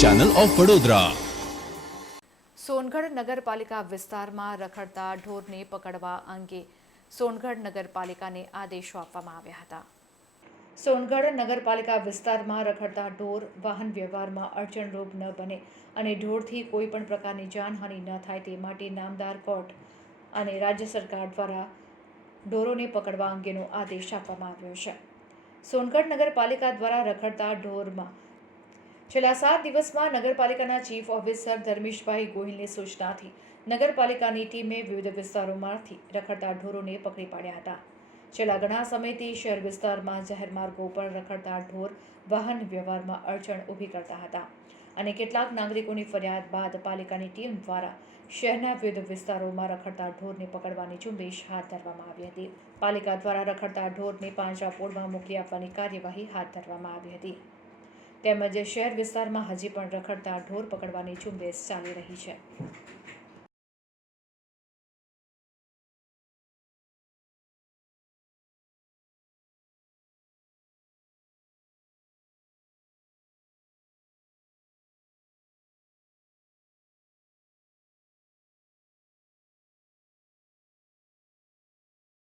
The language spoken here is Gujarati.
ચેનલ ઓફ વડોદરા સોનગઢ નગરપાલિકા વિસ્તારમાં રખડતા ઢોરને પકડવા અંગે સોનગઢ નગરપાલિકાને આદેશો આપવામાં આવ્યા હતા. સોનગઢ નગરપાલિકા વિસ્તારમાં રખડતા ઢોર વાહન વ્યવહારમાં અડચણરૂપ ન બને અને ઢોરથી કોઈ પણ પ્રકારની જાનહાનિ ન થાય તે માટે નામદાર કોર્ટ અને રાજ્ય સરકાર દ્વારા ઢોરોને પકડવા અંગેનો આદેશ આપવામાં આવ્યો છે. સોનગઢ નગરપાલિકા દ્વારા રખડતા ઢોરમાં. છેલ્લા સાત દિવસમાં નગરપાલિકાના ચીફ ઓફિસર ધર્મેશભાઈ ગોહિલની સૂચનાથી નગરપાલિકાની ટીમે વિવિધ વિસ્તારોમાંથી રખડતા ઢોરોને પકડી પાડ્યા હતા. છેલ્લા ઘણા સમયથી શહેર વિસ્તારમાં જાહેર માર્ગો પર રખડતા ઢોર વાહન વ્યવહારમાં અડચણ ઊભી કરતા હતા. અને કેટલાક નાગરિકોની ફરિયાદ બાદ પાલિકાની ટીમ દ્વારા શહેરના વિવિધ વિસ્તારોમાં રખડતા ઢોરને પકડવાની ઝુંબેશ હાથ ધરવામાં આવી હતી. પાલિકા દ્વારા રખડતા ઢોરને પાંજરાપોળમાં મૂકી આપવાની કાર્યવાહી હાથ ધરવામાં આવી હતી. તેમજ શહેર વિસ્તારમાં હજી પણ રખડતા ઢોર પકડવાની ઝુંબેશ ચાલી રહી છે.